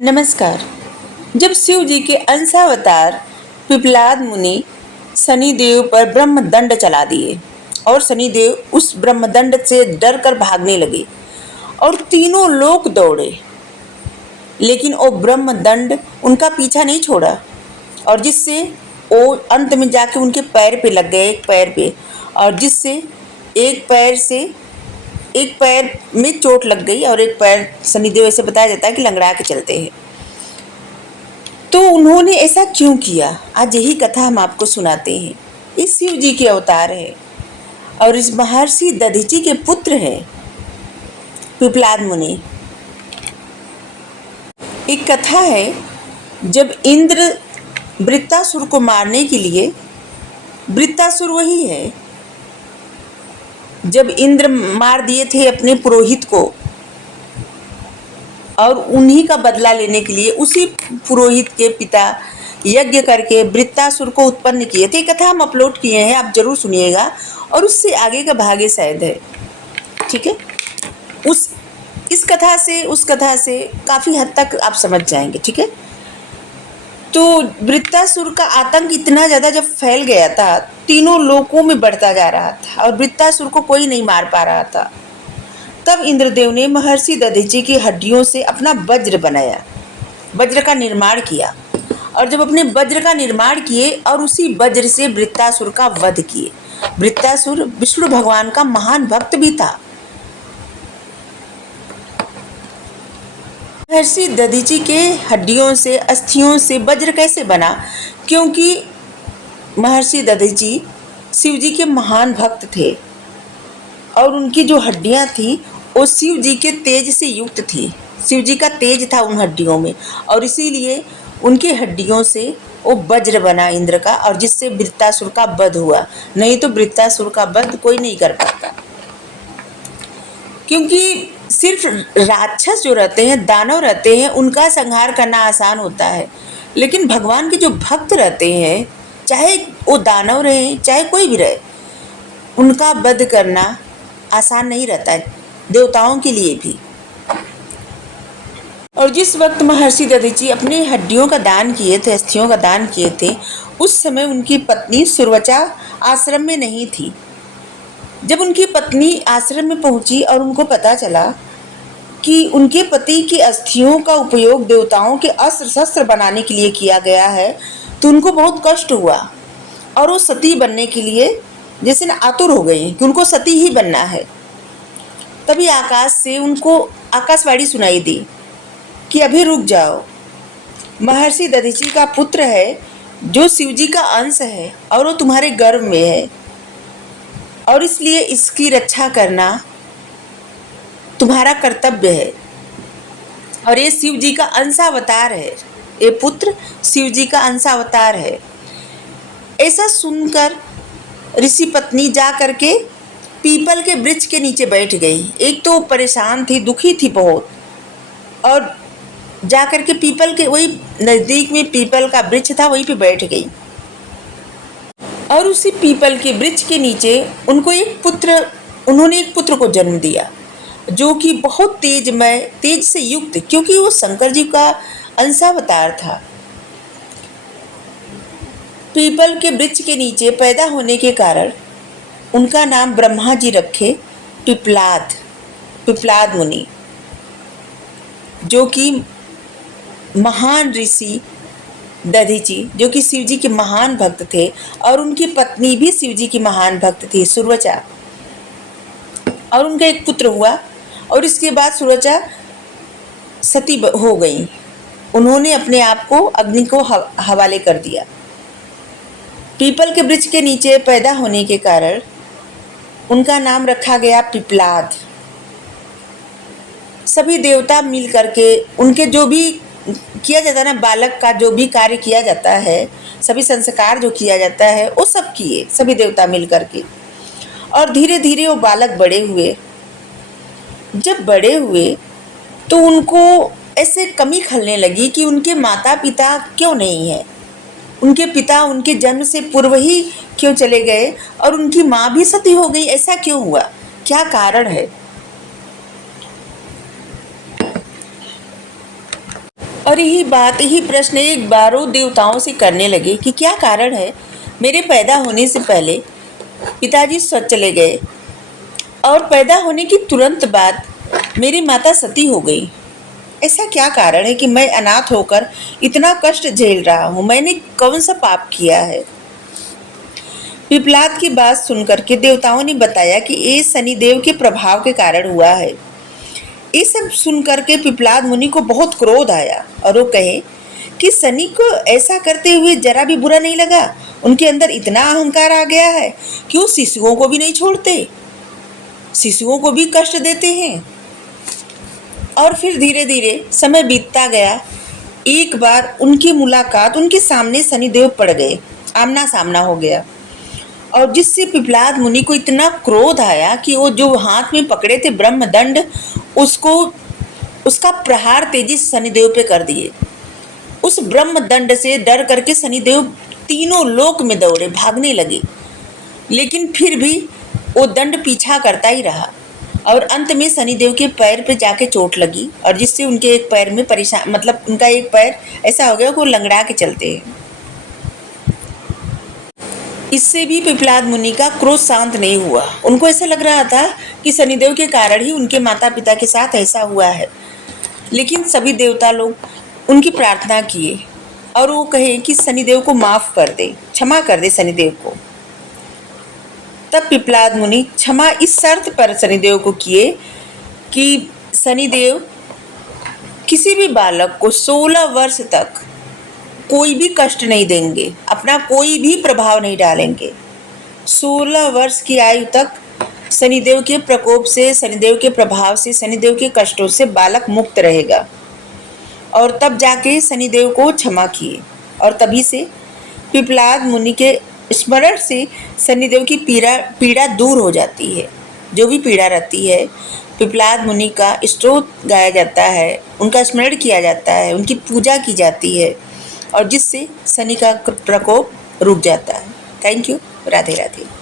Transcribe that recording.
नमस्कार। जब शिव जी के अंशावतार पिपलाद मुनि शनिदेव पर ब्रह्मदंड चला दिए और शनिदेव उस ब्रह्मदंड से डरकर भागने लगे और तीनों लोक दौड़े, लेकिन वो ब्रह्मदंड उनका पीछा नहीं छोड़ा और जिससे वो अंत में जाके उनके पैर पे लग गए, एक पैर पे, और जिससे एक पैर में चोट लग गई और एक पैर शनिदेव ऐसे बताया जाता है कि लंगड़ा के चलते हैं। तो उन्होंने ऐसा क्यों किया, आज यही कथा हम आपको सुनाते हैं। इस शिव जी के अवतार है और इस महर्षि दधीचि के पुत्र हैं पिपलाद मुनि। एक कथा है, जब इंद्र वृत्तासुर को मारने के लिए, वृत्तासुर वही है जब इंद्र मार दिए थे अपने पुरोहित को, और उन्हीं का बदला लेने के लिए उसी पुरोहित के पिता यज्ञ करके वृत्तासुर को उत्पन्न किए थे। कथा हम अपलोड किए हैं, आप जरूर सुनिएगा, और उससे आगे का भाग शायद है, ठीक है। इस कथा से उस कथा से काफ़ी हद तक आप समझ जाएंगे, ठीक है। तो वृत्तासुर का आतंक इतना ज़्यादा जब फैल गया था, तीनों लोकों में बढ़ता जा रहा था और वृत्तासुर को कोई नहीं मार पा रहा था, तब इंद्रदेव ने महर्षि दधीचि की हड्डियों से अपना वज्र बनाया, वज्र का निर्माण किया, और जब अपने वज्र का निर्माण किए और उसी वज्र से वृत्तासुर का वध किए। वृत्तासुर विष्णु भगवान का महान भक्त भी था। महर्षि दधीचि के हड्डियों से, अस्थियों से वज्र कैसे बना? क्योंकि महर्षि दधीचि शिव जी के महान भक्त थे और उनकी जो हड्डियां थी वो शिव जी के तेज से युक्त थी। शिव जी का तेज था उन हड्डियों में, और इसीलिए उनके हड्डियों से वो वज्र बना इंद्र का, और जिससे वृत्तासुर का वध हुआ। नहीं तो वृत्तासुर का वध कोई नहीं कर पाता, क्योंकि सिर्फ राक्षस जो रहते हैं, दानव रहते हैं, उनका संहार करना आसान होता है, लेकिन भगवान के जो भक्त रहते हैं, चाहे वो दानव रहे चाहे कोई भी रहे, उनका वध करना आसान नहीं रहता है, देवताओं के लिए भी। और जिस वक्त महर्षि दधीचि अपने हड्डियों का दान किए थे, अस्थियों का दान किए थे, उस समय उनकी पत्नी सुरवचा आश्रम में नहीं थी। जब उनकी पत्नी आश्रम में पहुंची और उनको पता चला कि उनके पति की अस्थियों का उपयोग देवताओं के अस्त्र शस्त्र बनाने के लिए किया गया है, तो उनको बहुत कष्ट हुआ और वो सती बनने के लिए जैसे न आतुर हो गई कि उनको सती ही बनना है। तभी आकाश से उनको आकाशवाणी सुनाई दी कि अभी रुक जाओ, महर्षि दधीचि का पुत्र है जो शिव जी का अंश है और वो तुम्हारे गर्भ में है, और इसलिए इसकी रक्षा करना तुम्हारा कर्तव्य है, और ये शिव जी का अंशावतार है, ये पुत्र शिव जी का अंशावतार है। ऐसा सुनकर ऋषि पत्नी जा करके पीपल के वृक्ष के नीचे बैठ गई। एक तो परेशान थी, दुखी थी बहुत, और जा करके पीपल के वही नज़दीक में पीपल का वृक्ष था, वहीं पे बैठ गई, और उसी पीपल के वृक्ष के नीचे उन्होंने एक पुत्र को जन्म दिया, जो कि बहुत तेज से युक्त, क्योंकि वो शंकर जी का अंशावतार था। पीपल के वृक्ष के नीचे पैदा होने के कारण उनका नाम ब्रह्मा जी रखे पिपलाद मुनि, जो कि महान ऋषि दधीचि, जो कि शिव जी के महान भक्त थे, और उनकी पत्नी भी शिव जी की महान भक्त थी, सुरवचा, और उनका एक पुत्र हुआ। और इसके बाद सुरवचा सती हो गई, उन्होंने अपने आप को अग्नि को हवाले कर दिया। पीपल के वृक्ष के नीचे पैदा होने के कारण उनका नाम रखा गया पिपलाद। सभी देवता मिल करके उनके जो भी किया जाता है ना, बालक का जो भी कार्य किया जाता है, सभी संस्कार जो किया जाता है, वो सब किए सभी देवता मिल करके, और धीरे धीरे वो बालक बड़े हुए। जब बड़े हुए तो उनको ऐसे कमी खलने लगी कि उनके माता पिता क्यों नहीं है, उनके पिता उनके जन्म से पूर्व ही क्यों चले गए, और उनकी माँ भी सती हो गई, ऐसा क्यों हुआ, क्या कारण है। और यही प्रश्न एक बारों देवताओं से करने लगे कि क्या कारण है मेरे पैदा होने से पहले पिताजी स्वर्ग चले गए और पैदा होने की तुरंत बाद मेरी माता सती हो गई। ऐसा क्या कारण है कि मैं अनाथ होकर इतना कष्ट झेल रहा हूँ? मैंने कौन सा पाप किया है? पिपलाद की बात सुनकर के देवताओं ने बताया कि ये शनिदेव के प्रभाव के कारण हुआ है। ये सब सुनकर के पिपलाद मुनि को बहुत क्रोध आया और वो कहे कि शनि को ऐसा करते हुए जरा भी बुरा नहीं लगा। उनके अंदर इतना अहंकार आ गया है कि वो शिशुओं को भी नहीं छोड़ते, शिशुओं को भी कष्ट देते हैं। और फिर धीरे धीरे समय बीतता गया। एक बार उनकी मुलाकात, उनके सामने शनिदेव पड़ गए, आमना सामना हो गया और जिससे पिपलाद मुनि को इतना क्रोध आया कि वो जो हाथ में पकड़े थे ब्रह्मदंड, उसका प्रहार तेजी से शनिदेव पे कर दिए। उस ब्रह्मदंड से डर करके शनिदेव तीनों लोक में दौड़े, भागने लगे, लेकिन फिर भी वो दंड पीछा करता ही रहा और अंत में शनिदेव के पैर पे जाके चोट लगी और जिससे उनके एक पैर में परेशान, मतलब उनका एक पैर ऐसा हो गया कि वो लंगड़ा के चलते हैं। इससे भी पिपलाद मुनि का क्रोध शांत नहीं हुआ। उनको ऐसा लग रहा था कि शनिदेव के कारण ही उनके माता पिता के साथ ऐसा हुआ है। लेकिन सभी देवता लोग उनकी प्रार्थना किए और वो कहे कि शनिदेव को माफ कर दे, क्षमा कर दे शनिदेव को। तब पिपलाद मुनि क्षमा इस शर्त पर शनिदेव को किए कि शनिदेव किसी भी बालक को 16 वर्ष तक कोई भी कष्ट नहीं देंगे, अपना कोई भी प्रभाव नहीं डालेंगे। 16 वर्ष की आयु तक शनिदेव के प्रकोप से, शनिदेव के प्रभाव से, शनिदेव के कष्टों से बालक मुक्त रहेगा। और तब जाके शनिदेव को क्षमा किए और तभी से पिपलाद मुनि के स्मरण से शनिदेव की पीड़ा दूर हो जाती है। जो भी पीड़ा रहती है, पिपलाद मुनि का स्तोत्र गाया जाता है, उनका स्मरण किया जाता है, उनकी पूजा की जाती है और जिससे शनि का प्रकोप रुक जाता है। Thank you. राधे राधे।